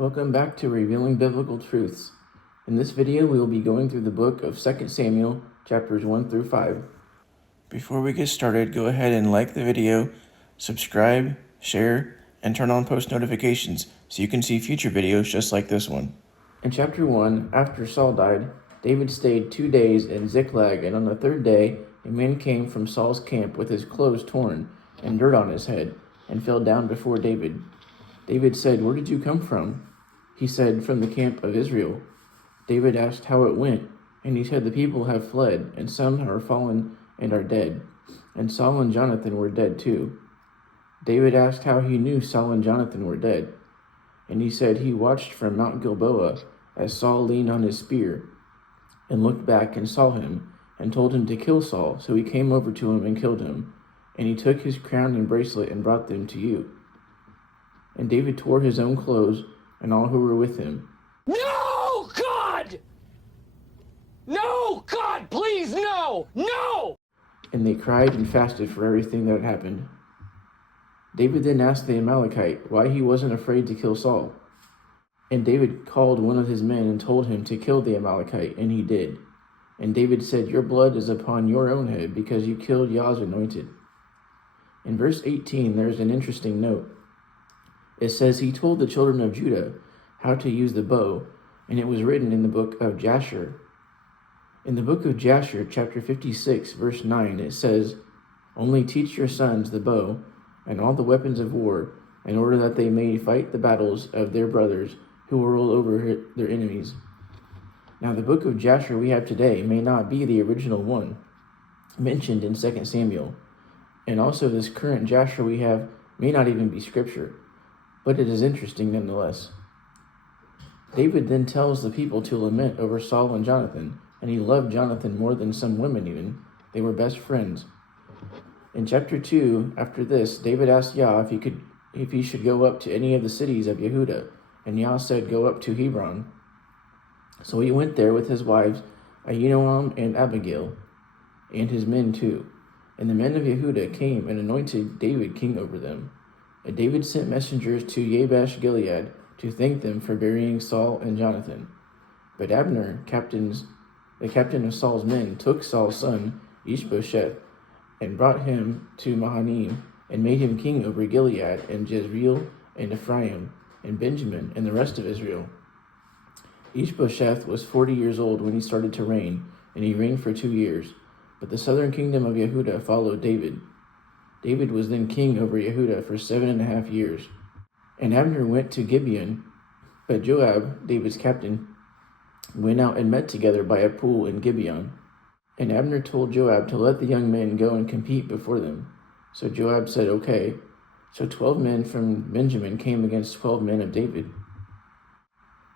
Welcome back to Revealing Biblical Truths. In this video, we will be going through the book of 2 Samuel, chapters 1 through 5. Before we get started, go ahead and like the video, subscribe, share, and turn on post notifications so you can see future videos just like this one. In chapter 1, after Saul died, David stayed 2 days in Ziklag, and on the third day, a man came from Saul's camp with his clothes torn and dirt on his head, and fell down before David. David said, "Where did you come from?" He said, "From the camp of Israel." David asked how it went, and he said, "The people have fled, and some are fallen and are dead. And Saul and Jonathan were dead too." David asked how he knew Saul and Jonathan were dead, and he said he watched from Mount Gilboa as Saul leaned on his spear, and looked back and saw him, and told him to kill Saul. So he came over to him and killed him, and he took his crown and bracelet and brought them to you. And David tore his own clothes and all who were with him. No, God! No, God, please, no! No! And they cried and fasted for everything that had happened. David then asked the Amalekite why he wasn't afraid to kill Saul. And David called one of his men and told him to kill the Amalekite, and he did. And David said, "Your blood is upon your own head, because you killed Yah's anointed." In verse 18, there's an interesting note. It says, "He told the children of Judah how to use the bow, and it was written in the book of Jasher." In the book of Jasher, chapter 56, verse 9, it says, "Only teach your sons the bow and all the weapons of war, in order that they may fight the battles of their brothers who will rule over their enemies." Now, the book of Jasher we have today may not be the original one mentioned in 2 Samuel, and also this current Jasher we have may not even be scripture, but it is interesting nonetheless. David then tells the people to lament over Saul and Jonathan, and he loved Jonathan more than some women even. They were best friends. In chapter 2, after this, David asked Yah if he should go up to any of the cities of Yehudah, and Yah said, "Go up to Hebron." So he went there with his wives Ahinoam and Abigail, and his men too. And the men of Yehudah came and anointed David king over them. And David sent messengers to Jabesh Gilead to thank them for burying Saul and Jonathan. But Abner, the captain of Saul's men, took Saul's son Ishbosheth and brought him to Mahanaim, and made him king over Gilead and Jezreel and Ephraim and Benjamin and the rest of Israel. Ishbosheth was 40 years old when he started to reign, and he reigned for 2 years. But the southern kingdom of Yehudah followed David. David was then king over Yehudah for 7.5 years. And Abner went to Gibeon, but Joab, David's captain, went out and met together by a pool in Gibeon. And Abner told Joab to let the young men go and compete before them. So Joab said, "Okay." So 12 men from Benjamin came against 12 men of David.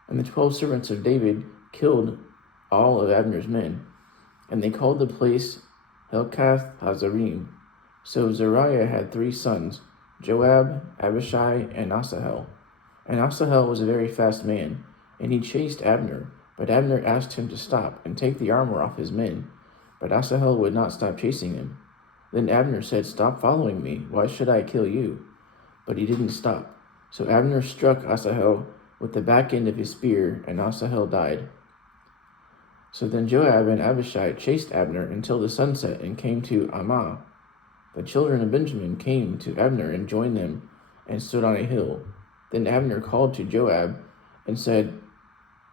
And the 12 servants of David killed all of Abner's men. And they called the place Helkath Hazarim. So Zeruiah had 3 sons, Joab, Abishai, and Asahel. And Asahel was a very fast man, and he chased Abner. But Abner asked him to stop and take the armor off his men. But Asahel would not stop chasing him. Then Abner said, "Stop following me. Why should I kill you?" But he didn't stop. So Abner struck Asahel with the back end of his spear, and Asahel died. So then Joab and Abishai chased Abner until the sun set and came to Ammah. The children of Benjamin came to Abner and joined them and stood on a hill. Then Abner called to Joab and said,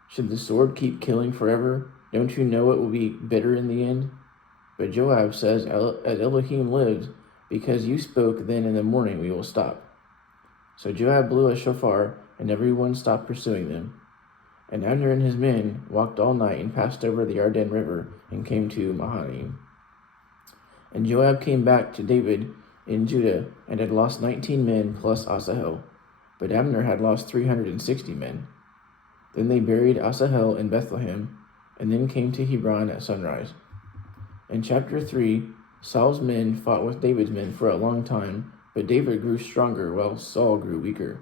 "Should the sword keep killing forever? Don't you know it will be bitter in the end?" But Joab says, "As Elohim lives, because you spoke, then in the morning we will stop." So Joab blew a shofar, and everyone stopped pursuing them. And Abner and his men walked all night and passed over the Arden River and came to Mahanaim. And Joab came back to David in Judah and had lost 19 men plus Asahel, but Abner had lost 360 men. Then they buried Asahel in Bethlehem, and then came to Hebron at sunrise. In chapter 3, Saul's men fought with David's men for a long time, but David grew stronger while Saul grew weaker.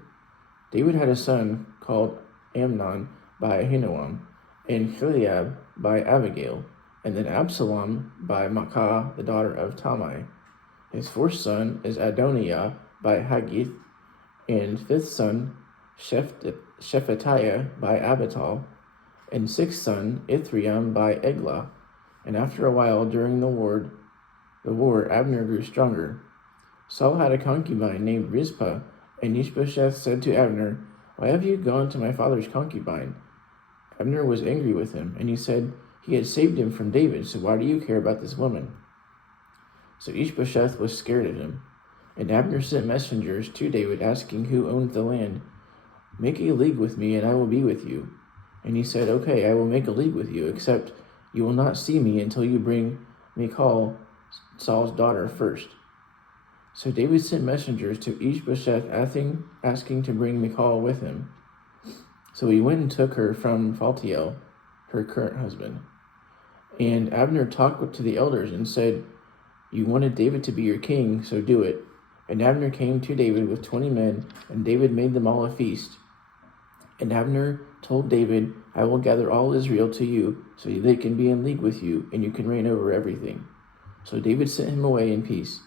David had a son called Amnon by Ahinoam, and Chileab by Abigail, and then Absalom by Maacah, the daughter of Talmai. His 4th son is Adoniah by Haggith, and 5th son Shephatiah by Abital, and sixth son, Ithream by Eglah. And after a while, during the war, Abner grew stronger. Saul had a concubine named Rizpah, and Ishbosheth said to Abner, "Why have you gone to my father's concubine?" Abner was angry with him, and he said, "He had saved him from David, so why do you care about this woman?" So Ishbosheth was scared of him. And Abner sent messengers to David, asking who owned the land. "Make a league with me, and I will be with you." And he said, "Okay, I will make a league with you, except you will not see me until you bring Michal, Saul's daughter, first." So David sent messengers to Ishbosheth, asking to bring Michal with him. So he went and took her from Phaltiel, her current husband. And Abner talked to the elders and said, "You wanted David to be your king, so do it." And Abner came to David with 20 men, and David made them all a feast. And Abner told David, "I will gather all Israel to you, so they can be in league with you, and you can reign over everything." So David sent him away in peace.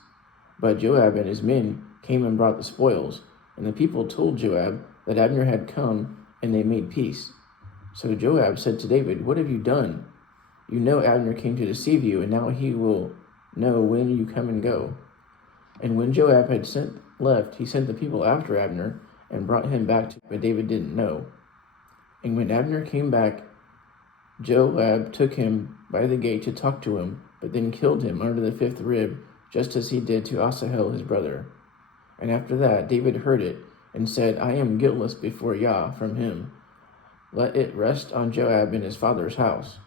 But Joab and his men came and brought the spoils, and the people told Joab that Abner had come, and they made peace. So Joab said to David, "What have you done? You know Abner came to deceive you, and now he will know when you come and go." And when Joab had left, he sent the people after Abner and brought him back to him, but David didn't know. And when Abner came back, Joab took him by the gate to talk to him, but then killed him under the fifth rib, just as he did to Asahel his brother. And after that, David heard it and said, "I am guiltless before Yah from him. Let it rest on Joab in his father's house."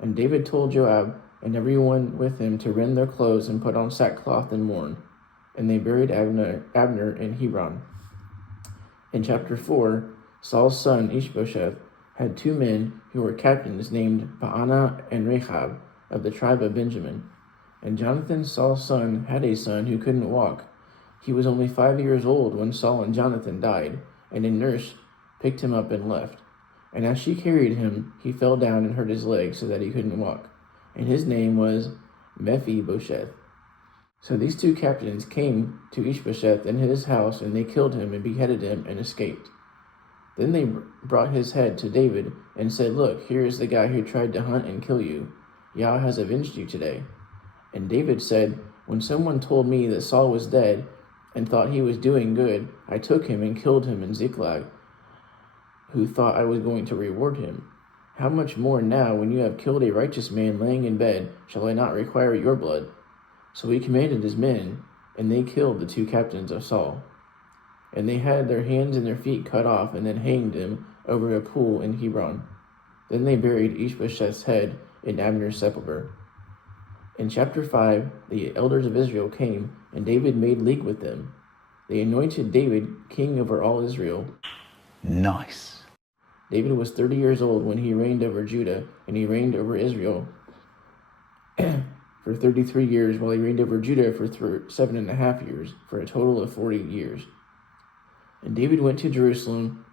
And David told Joab and everyone with him to rend their clothes and put on sackcloth and mourn. And they buried Abner in Hebron. In chapter 4, Saul's son Ishbosheth had 2 men who were captains named Baanah and Rechab of the tribe of Benjamin. And Jonathan, Saul's son, had a son who couldn't walk. He was only 5 years old when Saul and Jonathan died, and a nurse picked him up and left. And as she carried him, he fell down and hurt his leg so that he couldn't walk. And his name was Mephibosheth. So these 2 captains came to Ishbosheth in his house, and they killed him and beheaded him and escaped. Then they brought his head to David and said, "Look, here is the guy who tried to hunt and kill you. Yah has avenged you today." And David said, "When someone told me that Saul was dead and thought he was doing good, I took him and killed him in Ziklag, who thought I was going to reward him. How much more now, when you have killed a righteous man laying in bed, shall I not require your blood?" So he commanded his men, and they killed the 2 captains of Saul. And they had their hands and their feet cut off, and then hanged him over a pool in Hebron. Then they buried Ishbosheth's head in Abner's sepulchre. In chapter 5, the elders of Israel came, and David made league with them. They anointed David king over all Israel. Nice. David was 30 years old when he reigned over Judah, and he reigned over Israel for 33 years, while he reigned over Judah for 7.5 years, for a total of 40 years. And David went to Jerusalem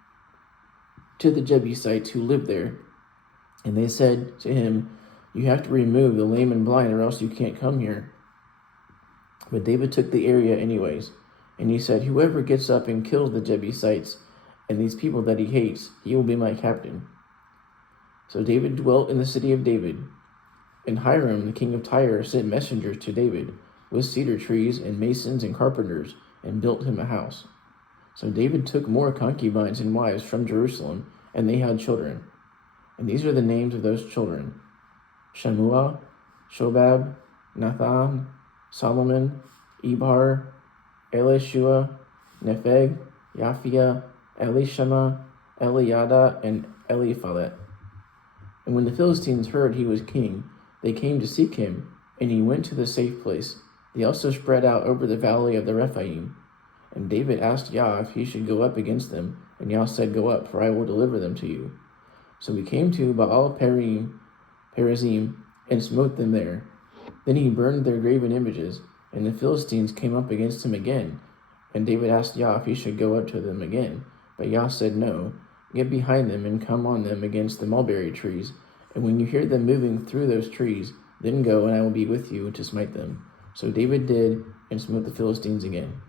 to the Jebusites who lived there, and they said to him, "You have to remove the lame and blind, or else you can't come here." But David took the area anyways, and he said, "Whoever gets up and kills the Jebusites and these people that he hates, he will be my captain." So David dwelt in the city of David. And Hiram, the king of Tyre, sent messengers to David with cedar trees and masons and carpenters, and built him a house. So David took more concubines and wives from Jerusalem, and they had children. And these are the names of those children: Shammua, Shobab, Nathan, Solomon, Ibhar, Elishua, Nepheg, Yaphia, Elishama, Eliada, and Eliphalet. And when the Philistines heard he was king, they came to seek him, and he went to the safe place. They also spread out over the valley of the Rephaim. And David asked Yah if he should go up against them, and Yah said, "Go up, for I will deliver them to you." So he came to Baal-perazim, and smote them there. Then he burned their graven images, and the Philistines came up against him again. And David asked Yah if he should go up to them again. But Yah said, "No, get behind them and come on them against the mulberry trees. And when you hear them moving through those trees, then go, and I will be with you to smite them." So David did, and smote the Philistines again.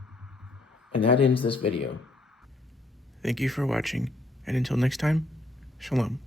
And that ends this video. Thank you for watching. And until next time, shalom.